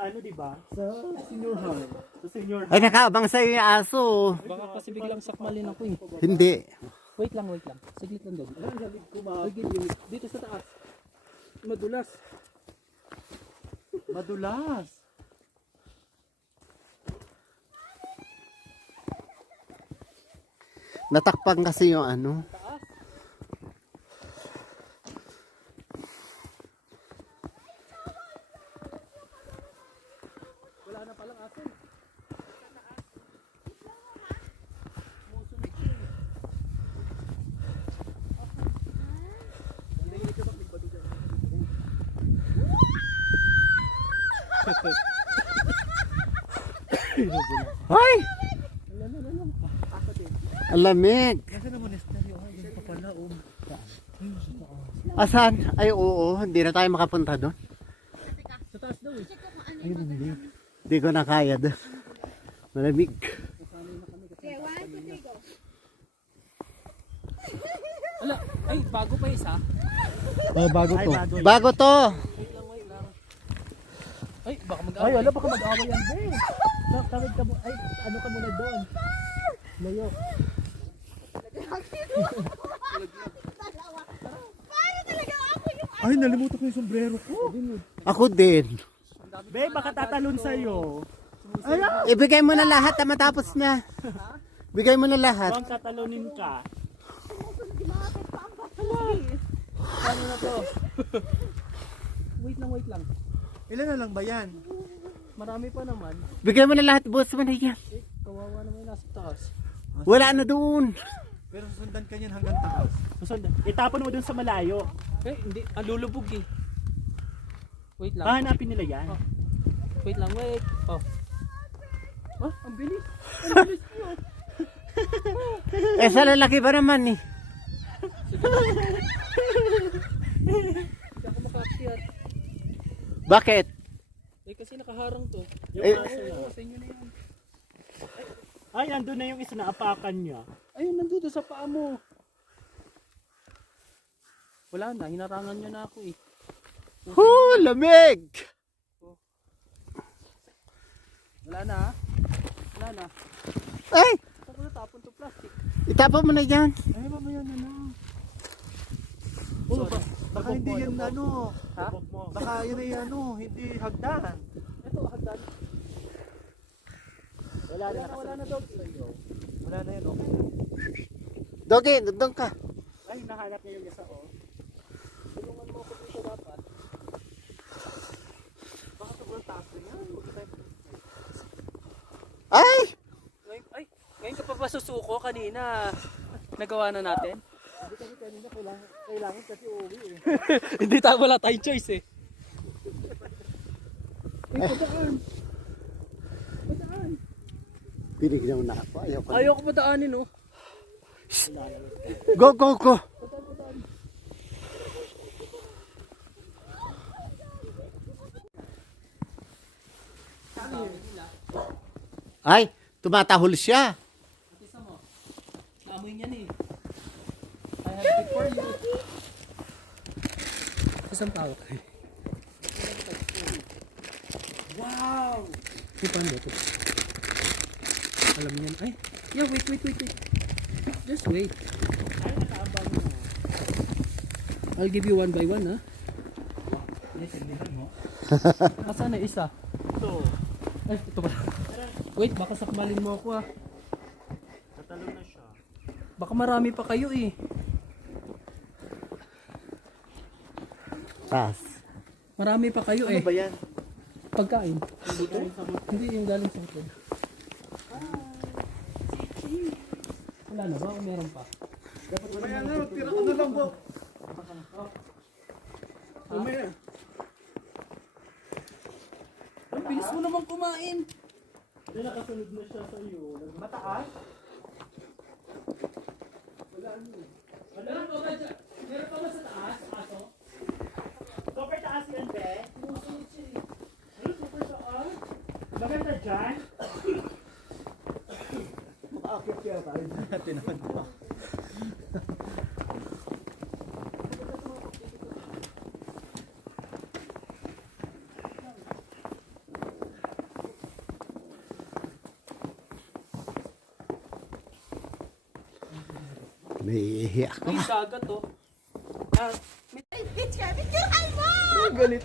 sa ano, di ba? Sa senior high. Sa senior high. Ay, nakaabang sa'yo yung aso. Baka kasi biglang sakmalin ako eh. Hindi. Wait lang. Siglit lang daw. Ang galing kumain. Wait, dito sa taas. Madulas. Madulas. Natakpan kasi yung ano. Taas. Wala na palang aso. Ay! Ang lamig. Nasaan naman esteryo? Ay, ganun pa pala. Asan? Ay, oo. Hindi na tayo makapunta doon. Sa taas daw eh. Ayun, hindi. Hindi ko na kaya doon. Malamig. Okay, 1, 2, 3, go. Ala, ay bago pa isa. Oh, bago Ay, to. bago. Bago to. Wait lang. Ay, baka mag-away. Ay, wala, baka mag-away yan, be. Tawid ka mo. Ay, ano ka muna doon? Layo. Paano talaga ako yung Ay, nalimutan ko yung sombrero ko. Ako din. Be, baka tatalon sa'yo. Ay, Ibigay mo na lahat na matapos na. Bigay mo na lahat. bang tatalonin ka? Lumapit pa ang batas. Ano na to? wait lang. Ilan na lang ba yan? Marami pa naman. Bigay mo na lahat, boss mo na yan. Eh, kawawa naman yung nasa taas. Wala na doon. Pero susundan ka niyan hanggang taas. Susundan. Itapon mo dun sa malayo. Eh, hindi. Ang lulubog eh. Wait lang. Hahanapin nila yan. Wait lang. Oh. Ah, ang bilis. Nyo. Eh, sa lalaki ba naman eh? Hindi ako makakyat. Bakit? Eh, kasi nakaharang to. Yung Eh, aso na. Sa inyo na yan. Ay, andun na yung isa na apakan niya. Ayun, nandito sa paa mo. Wala na. Hinarangan nyo na ako eh. Lamig! Wala na. Wala na. Ay! Saan ko natapon to plastic? Itapon mo na yan. Ay, mamaya na lang. Sorry. Baka hindi yan ano. Ha? Baka yun ay ano, hindi hagdan. Ito, hagdan. Wala Wala na dog. Wala na yun, okay. Doge, doon ka. Ay, nahanap niya yung isa, oh. Tulungan mo ako dito dapat. Baka sobrang taas na yan. Huwag na tayo. Ay! Ngayon ka pa ba susuko kanina? Nagawa na natin? Hindi kasi kanina kailangan kasi uuwi eh. Hindi tayo, wala tayong choice eh. Pinigyan mo na ako. Ayaw ko. Ayaw ko padaanin oh. Go, go, go. Ay, tumatahol siya. Isa mo. Naamoy niyan eh. I have it for you. Isang tao kayo. Wow! Ito paano ito? Alam niyan. Ay! Yeah, wait. Just wait. Ay, nakaabang mo. I'll give you one by one ha. Yes, hindi mo. Asan na isa? Ito. Ay, ito pala. Wait, baka sakmalin mo ako ah. Tatalon na siya. Baka marami pa kayo eh. Tas. Marami pa kayo Ano eh. ba yan? Pagkain. Hindi tayo sa mga. Hindi yung galing sa hotel. Wala na ba o meron pa? Mamaya na, tira ka na lang po. Mamaya. Ang bilis mo naman kumain. Hindi, nakasunod na siya sa iyo. Mataas? Meron pa ba dyan? Meron pa ba sa taas? Aso? Super taas yan, be. Ay, super taas. Maganda dyan. Makaakit kaya tayo natin naman po. Naiihi ako. May saga to. Ah, may Bitch ka, picturean mo! Galit.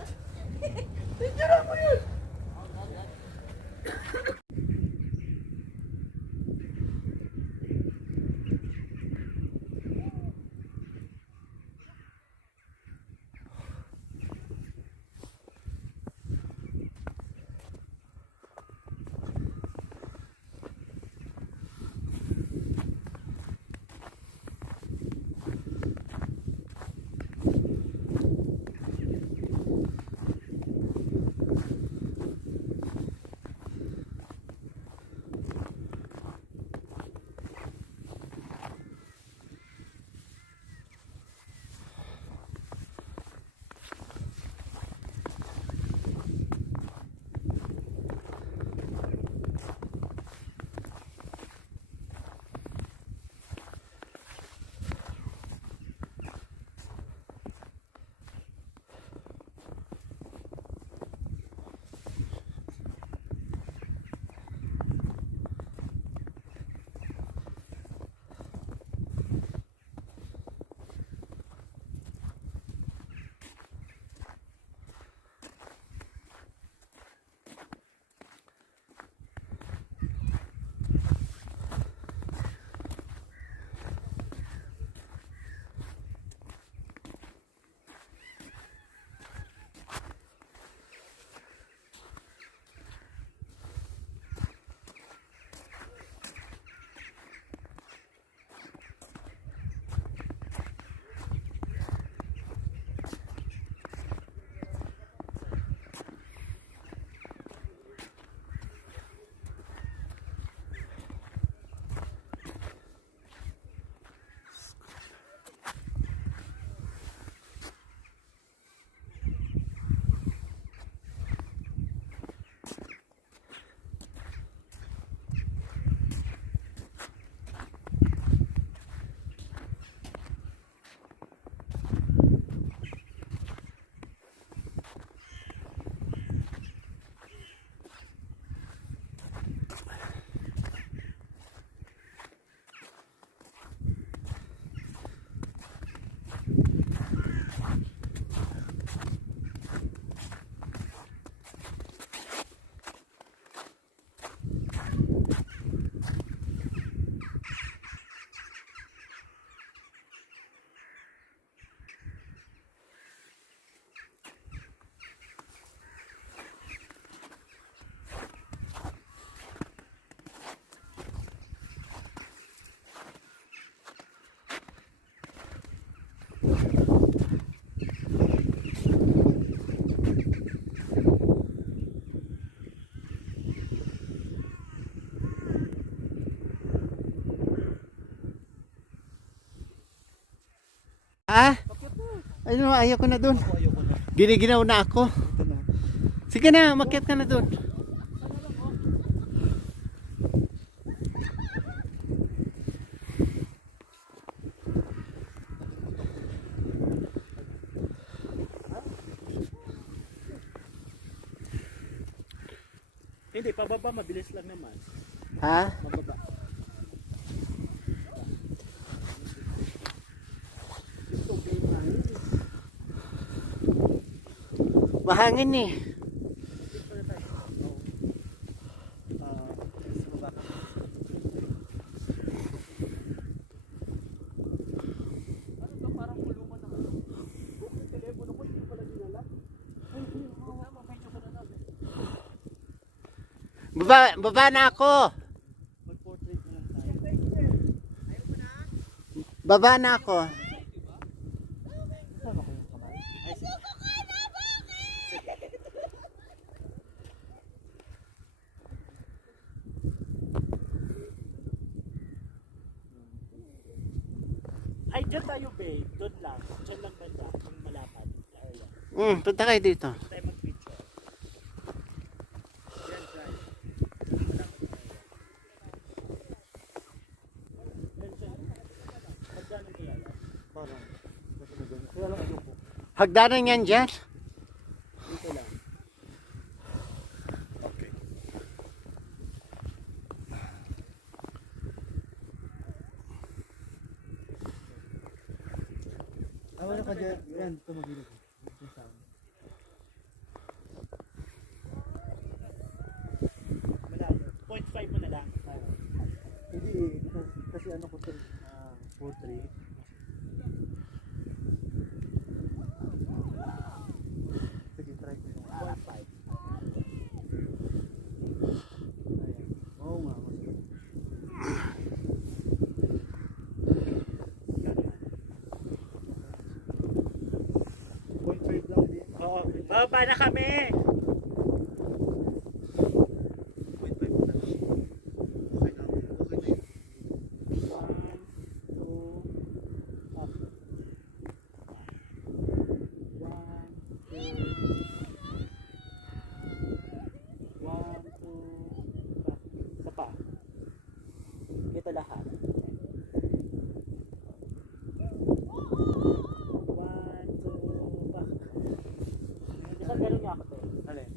Ah? Ayun, ayaw ko na dun. Ayoko na. Giniginaw na ako. Ito na. Sige na, umakyat ka na dun. Hindi, pababa mabilis lang naman. Ha? Pababa. Ito, game na yun. Mahangin eh. Sa baba ka. Ano ba, parang kulungan na ano? Yung telepono ko, hindi ko pala dinala. Ay, hindi, medyo ko na namin. Baba na ako. Mag-portrait na lang tayo. Baba na ako. Kasama ko yung kamay. Ay, sige. Ay, dyan tayo, babe. Doon lang. Dyan lang banda. Yung malapad. Area. Punta kayo dito. Tayo mag-picture. Yan, dyan. Malapad na area. Yan, dyan. Magdano kaya lang? Parang. Kaya lang ayoko. Hagdanan yan dyan. Dito lang. Okay. Wala ka dyan. Yan, tumagilid. Malayo. 0.5 mo na lang. Hindi, kasi ano ko to, 4-3. Sige, try ko yung 1.5. Ayan. Oo nga, mas good. Oo, bababa na kami! 0.5 na lang. Okay lang. Okay na yun. 1, 2, up. 1, 2, back. Isa pa. Ito lahat. 1, 2, back. Isang gano'n nga ako to. Alin?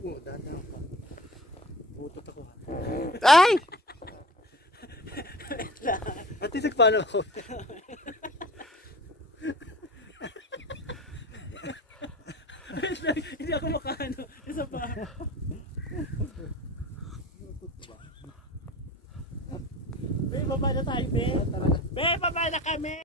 Oo, dada ako. Butot ako. Ay! At isig paano ako? Hindi ako makano. Isa pa. Be, baba na tayo, Be. Be, baba na kami!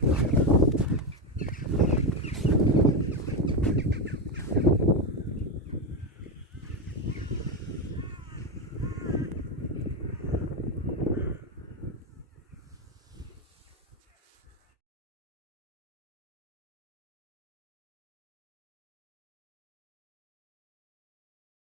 Thank you.